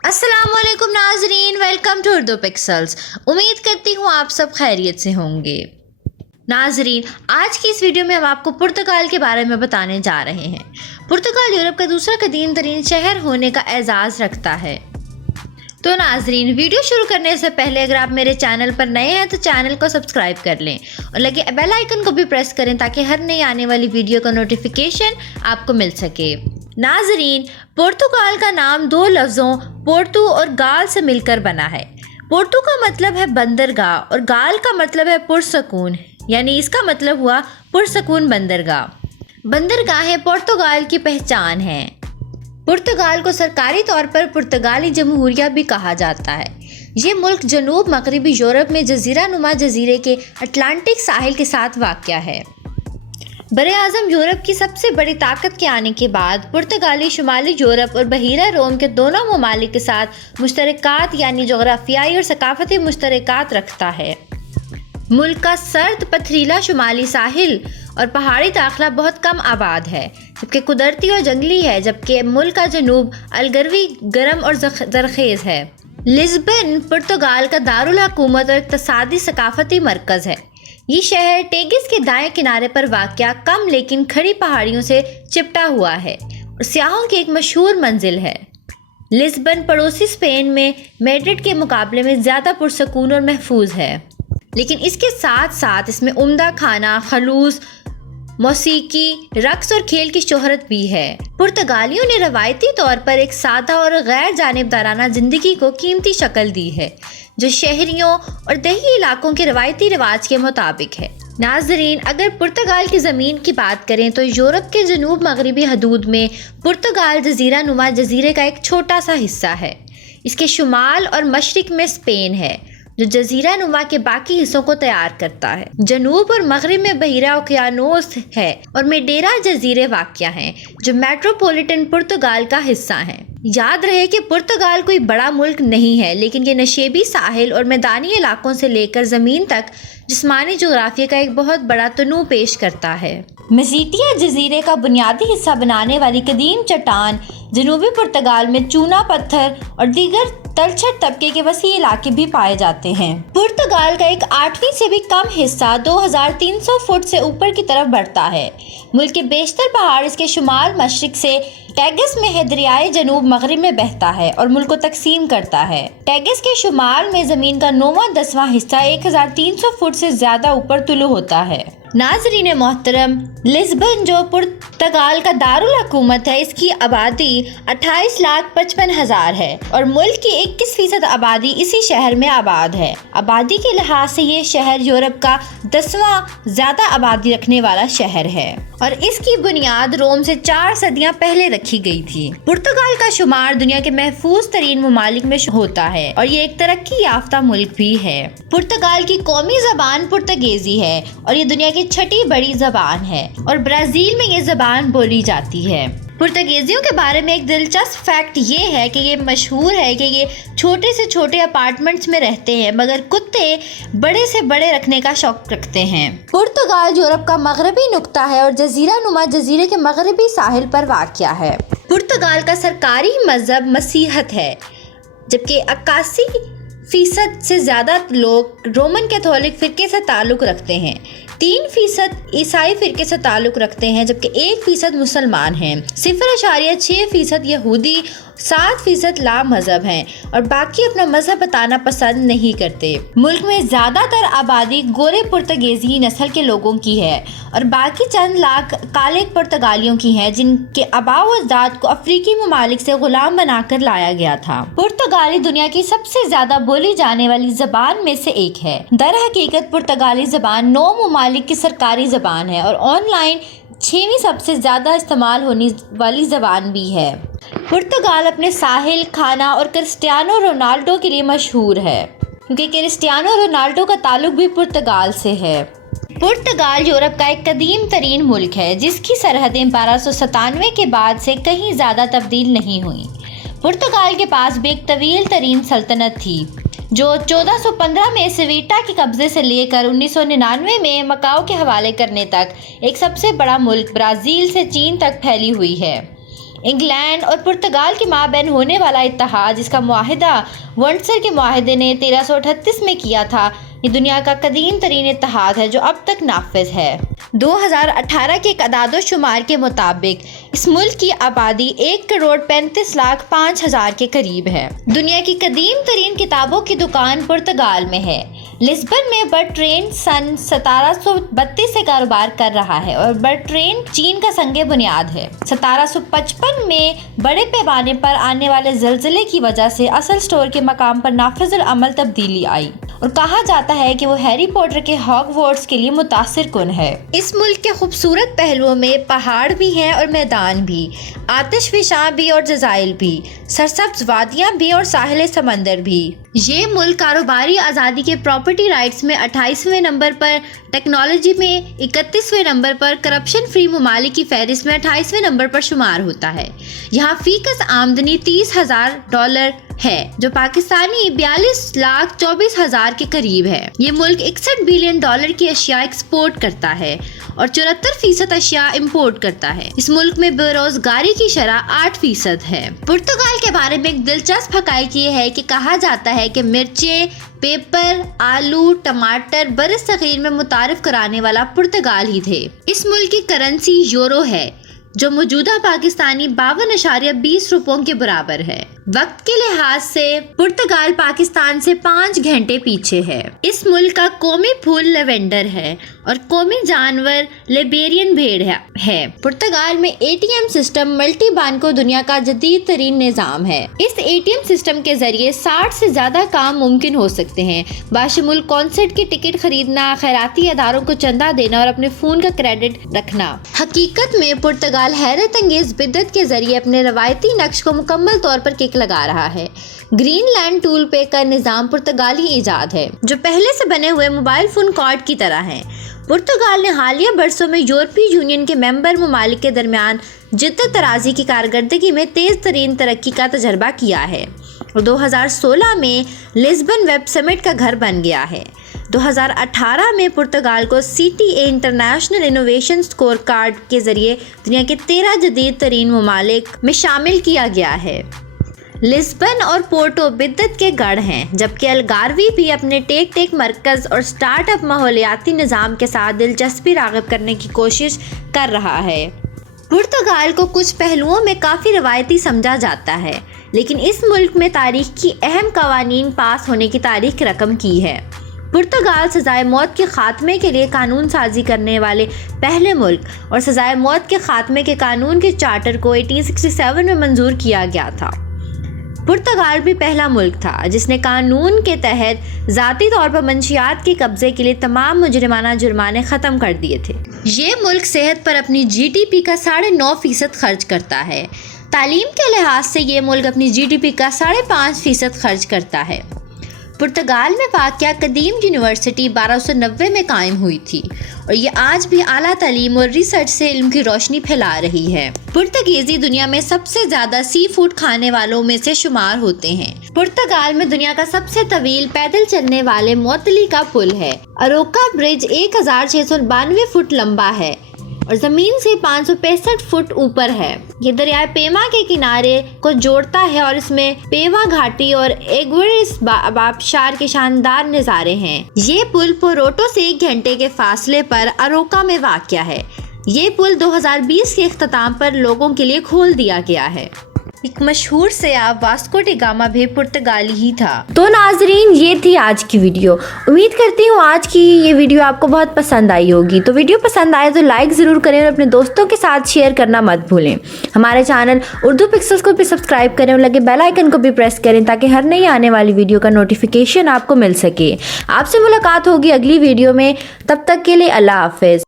अस्सलाम वालेकुम नाजरीन, वेलकम टू उर्दू पिक्सल्स। उम्मीद करती हूँ आप सब खैरियत से होंगे। नाजरीन, आज की इस वीडियो में हम आपको पुर्तगाल के बारे में बताने जा रहे हैं। पुर्तगाल यूरोप का दूसरा कदीम तरीन शहर होने का एजाज़ रखता है। तो नाजरीन, वीडियो शुरू करने से पहले अगर आप मेरे चैनल पर नए हैं तो चैनल को सब्सक्राइब कर लें और लगे बेल आइकन को भी प्रेस करें ताकि हर नई आने वाली वीडियो का नोटिफिकेशन आपको मिल सके। नाजरीन, पुर्तगाल का नाम दो लफ्ज़ों पोर्टू और गाल से मिलकर बना है। पोर्टू का मतलब है बंदरगाह और गाल का मतलब है पुरसकून, यानी इसका मतलब हुआ पुरसकून बंदरगाह। बंदरगाहें पुर्तगाल की पहचान हैं। पुर्तगाल को सरकारी तौर पर पुर्तगाली जमहूरिया भी कहा जाता है। ये मुल्क जनूब मगरबी यूरोप में जजीरा नुमा जजीरे के अटलांटिक साहिल के साथ वाक़या है। बरे आज़म यूरोप की सबसे बड़ी ताकत के आने के बाद पुर्तगाली शुमाली यूरोप और बहीरा रोम के दोनों ममालिक के साथ मुश्तरकात यानी जोग्राफियाई और सकाफती मुश्तरकात रखता है। मुल्क का सर्द पथरीला शुमाली साहिल और पहाड़ी दाखिला बहुत कम आबाद है, जबकि कुदरती और जंगली है, जबकि मुल्क का जनूब अलगरवी गर्म और जरखेज़ है। लिस्बन पुर्तगाल का दारुल हुकूमत और इक़्तिसादी सकाफती मरकज़ है। ये शहर टेगिस के दाएं किनारे पर वाक़या कम लेकिन खड़ी पहाड़ियों से चिपटा हुआ है और सियाहों की एक मशहूर मंजिल है। लिस्बन पड़ोसी स्पेन में मैड्रिड के मुकाबले में ज़्यादा पुरसकून और महफूज है, लेकिन इसके साथ साथ इसमें उम्दा खाना, खलूस, मौसीकी, रक्स और खेल की शोहरत भी है। पुर्तगालियों ने रवायती तौर पर एक सादा और गैर जानिबदाराना ज़िंदगी को कीमती शक्ल दी है, जो शहरियों और देही इलाकों के रवायती रिवाज के मुताबिक है। नाजरीन, अगर पुर्तगाल की ज़मीन की बात करें तो यूरोप के जनूब मगरबी हदूद में पुर्तगाल जजीरा नुमा जजीरे का एक छोटा सा हिस्सा है। इसके शुमाल और मशरिक में स्पेन है, जो जजीरा नुमा के बाकी हिस्सों को तैयार करता है। जनूब और मगरिब में बहीरा ओकियानोस है और मेडेरा जजीरे वाक़या हैं, जो मेट्रोपॉलिटन पुर्तगाल का हिस्सा हैं। याद रहे कि पुर्तगाल कोई बड़ा मुल्क नहीं है, लेकिन ये नशेबी साहिल और मैदानी इलाकों से लेकर ज़मीन तक जिस्मानी जोग्राफिया का एक बहुत बड़ा तनू पेश करता है। मजीटिया जजीरे का बुनियादी हिस्सा बनाने वाली कदीम चट्टान जनूबी पुर्तगाल में चूना पत्थर और दीगर तलछट तबके के वसी इलाके भी पाए जाते हैं। पुर्तगाल का एक 8वीं से भी कम हिस्सा 2300 फुट से ऊपर की तरफ बढ़ता है। मुल्क के बेशतर पहाड़ इसके शुमाल मशरिक से टैगिस में है, दरियाए जनूब मगरिब में बहता है और मुल्क को तकसीम करता है। टैगिस के शुमाल में ज़मीन का 9वां-10वां हिस्सा 1300 फुट से ज़्यादा ऊपर तुलु होता है। नाजरीन मोहतरम, लिस्बन जो पुर्तगाल का दारुल हुकूमत है, इसकी आबादी 28,55,000 है और मुल्क की 21% आबादी इसी शहर में आबाद है। आबादी के लिहाज से ये शहर यूरोप का 10वां ज़्यादा आबादी रखने वाला शहर है और इसकी बुनियाद रोम से 4 सदियां पहले रखी गई थी। पुर्तगाल का शुमार दुनिया के महफूज तरीन ममालिक में होता है और ये एक तरक्की याफ्ता मुल्क भी है। पुर्तगाल की कौमी ज़बान पुर्तगेज़ी है और ये दुनिया की 6ठी बड़ी ज़बान है और ब्राज़ील में ये ज़बान बोली जाती है। पुर्तगेजियों के बारे में एक दिलचस्प फैक्ट ये है कि ये मशहूर है कि ये छोटे से छोटे अपार्टमेंट्स में रहते हैं, मगर कुत्ते बड़े से बड़े रखने का शौक रखते हैं। पुर्तगाल यूरोप का मगरबी नुक्ता है और जजीरा नुमा जजीरे के मगरबी साहिल पर वाक़या है। पुर्तगाल का सरकारी मजहब मसीहत है, जबकि 81% से ज़्यादा लोग रोमन कैथोलिक फ़िरके से ताल्लुक़ रखते हैं। 3% ईसाई फ़िरके से ताल्लुक़ रखते हैं, जबकि 1% मुसलमान हैं। 0.6% यहूदी, 7% ला मज़हब हैं और बाकी अपना मज़हब बताना पसंद नहीं करते। मुल्क में ज़्यादातर आबादी गोरे पुर्तगेज़ी नस्ल के लोगों की है और बाकी चंद लाख काले पुर्तगालियों की हैं, जिनके आबाओ अजदाद को अफ्रीकी ममालिक से गुलाम बनाकर लाया गया था। पुर्तगाली दुनिया की सबसे ज़्यादा बोली जाने वाली ज़बान में से एक है। दर हकीकत पुर्तगाली ज़बान 9 ममालिक की सरकारी ज़बान है और ऑनलाइन 6वीं सबसे ज़्यादा इस्तेमाल होने वाली ज़बान भी है। पुर्तगाल अपने साहिल, खाना और क्रिस्टियानो रोनाल्डो के लिए मशहूर है, क्योंकि क्रिस्टियानो रोनाल्डो का ताल्लुक भी पुर्तगाल से है। पुर्तगाल यूरोप का एक कदीम तरीन मुल्क है, जिसकी सरहदें 1297 के बाद से कहीं ज़्यादा तब्दील नहीं हुई। पुर्तगाल के पास भी एक तवील तरीन सल्तनत थी, जो 1415 में स्वीटा के कब्जे से लेकर 1999 में मकाओ के हवाले करने तक एक सबसे बड़ा मुल्क ब्राज़ील से चीन तक फैली हुई है। इंग्लैंड और पुर्तगाल के माबैन होने वाला इत्तेहाद, जिसका मुआहिदा वर्सर के मुआहिदे ने 1338 में किया था, ये दुनिया का कदीम तरीन इत्तेहाद है जो अब तक नाफिज है। 2018 के एक अदाद-ओ-शुमार के मुताबिक इस मुल्क की आबादी 1,35,05,000 के करीब है। दुनिया की कदीम तरीन किताबों की दुकान पुर्तगाल में है। लिस्बन में बर्ट्रेंड सन 1732 से कारोबार कर रहा है और बर्ट्रेंड चीन का संगे बुनियाद है। 1755 में बड़े पैमाने पर आने वाले ज़लज़ले की वजह से असल स्टोर के मकाम पर नाफिज़ुल अमल तब्दीली आई और कहा जाता है कि वो हैरी पॉटर के हॉगवर्ट्स के लिए मुतासिर कुन है। इस मुल्क के खूबसूरत पहलुओं में पहाड़ भी हैं और मैदान भी, आतिशफशां भी और जज़ाइल भी, सरसब्ज़ वादियाँ भी और साहिल समंदर भी। ये मुल्क कारोबारी आज़ादी के प्रॉपर्टी राइट्स में 28वें नंबर पर, टेक्नोलॉजी में 31वें नंबर पर, करप्शन फ्री ममालिक की फहरिस्त में 28वें नंबर पर शुमार होता है। यहाँ फीकस आमदनी $30,000 है जो पाकिस्तानी 42,24,000 के करीब है। ये मुल्क $61 बिलियन की अशिया एक्सपोर्ट करता है और 74% अशिया इंपोर्ट करता है। इस मुल्क में बेरोजगारी की शरह 8% है। पुर्तगाल के बारे में एक दिलचस्प हक़ाइक़ ये है कि कहा जाता है कि मिर्चें, पेपर, आलू, टमाटर बरसग़ीर में मुतारिफ कराने वाला पुर्तगाल ही थे। इस मुल्क की करेंसी यूरो है जो मौजूदा पाकिस्तानी 52.20 रुपयों के बराबर है। वक्त के लिहाज से पुर्तगाल पाकिस्तान से 5 घंटे पीछे है। इस मुल्क का कौमी फूल लेवेंडर है और कौमी जानवर लिबेरियन भेड़ है। पुर्तगाल में ATM सिस्टम मल्टी बैंको दुनिया का जदीद तरीन निज़ाम है। इस ATM सिस्टम के जरिए 60 से ज़्यादा काम मुमकिन हो सकते हैं, बाशमुल कॉन्सर्ट की टिकट खरीदना, खैराती अदारों को चंदा देना और अपने फ़ोन का क्रेडिट रखना। हकीकत में पुर्तगाल हैरत अंगेज बिद्दत के जरिए अपने रवायती नक्श को मुकम्मल तौर पर किक लगा रहा है। ग्रीनलैंड टूल पे का निज़ाम पुर्तगाली इजाद है जो पहले से बने हुए मोबाइल फ़ोन कार्ड की तरह है। पुर्तगाल ने हालिया बरसों में यूरोपीय यूनियन के मेंबर ममालिक के दरमियान जिद्दत तराजी की कारकर्दगी में तेज़ तरीन तरक्की का तजर्बा किया है और 2016 में लिस्बन वेब समिट का घर बन गया है। 2018 में पुर्तगाल को CTA international innovation score card के ज़रिए दुनिया के 13 जदीद तरीन ममालिक में शामिल किया गया है। लिस्बन और पोर्टो बिद्दत के गढ़ हैं, जबकि अलगारवी भी अपने टेक मरकज़ और स्टार्टअप माहौलियाती निज़ाम के साथ दिलचस्पी राग़िब करने की कोशिश कर रहा है। पुर्तगाल को कुछ पहलुओं में काफ़ी रवायती समझा जाता है, लेकिन इस मुल्क में तारीख़ की अहम कवानीन पास होने की तारीख़ रकम की है। पुर्तगाल सज़ाए मौत के ख़ात्मे के लिए कानून साजी करने वाले पहले मुल्क और सज़ाए मौत के ख़ात्मे के कानून के चार्टर को 1867 में मंजूर किया गया था। पुर्तगाल भी पहला मुल्क था जिसने कानून के तहत ज़ाती तौर पर मंशियात के कब्ज़े के लिए तमाम मुजरिमाना जुर्माने ख़त्म कर दिए थे। ये मुल्क सेहत पर अपनी GDP का 9.5% खर्च करता है। तालीम के लिहाज से ये मुल्क अपनी GDP का 5.5% खर्च करता है। पुर्तगाल में वाक़या कदीम यूनिवर्सिटी 1290 में कायम हुई थी और ये आज भी आला तालीम और रिसर्च से इल्म की रोशनी फैला रही है। पुर्तगीज़ी दुनिया में सबसे ज़्यादा सी फूड खाने वालों में से शुमार होते हैं। पुर्तगाल में दुनिया का सबसे तवील पैदल चलने वाले मोतली का पुल है। अरोका ब्रिज 1692 फुट लंबा है और ज़मीन से 565 फुट ऊपर है। ये दरिया पेमा के किनारे को जोड़ता है और इसमें पेवा घाटी और एग्वेरिस आबशार के शानदार नज़ारे हैं। ये पुल पोरोटो से 1 घंटे के फासले पर अरोका में वाक़या है। ये पुल 2020 के इख्तिताम पर लोगों के लिए खोल दिया गया है। एक मशहूर सयाह वास्को डी गामा भी पुर्तगाली ही था। तो नाजरीन, ये थी आज की वीडियो। उम्मीद करती हूँ आज की ये वीडियो आपको बहुत पसंद आई होगी। तो वीडियो पसंद आए तो लाइक ज़रूर करें और अपने दोस्तों के साथ शेयर करना मत भूलें। हमारे चैनल उर्दू पिक्सल्स को भी सब्सक्राइब करें और लगे बेल आइकन को भी प्रेस करें ताकि हर नई आने वाली वीडियो का नोटिफिकेशन आपको मिल सके। आपसे मुलाकात होगी अगली वीडियो में, तब तक के लिए अल्लाह हाफ़िज़।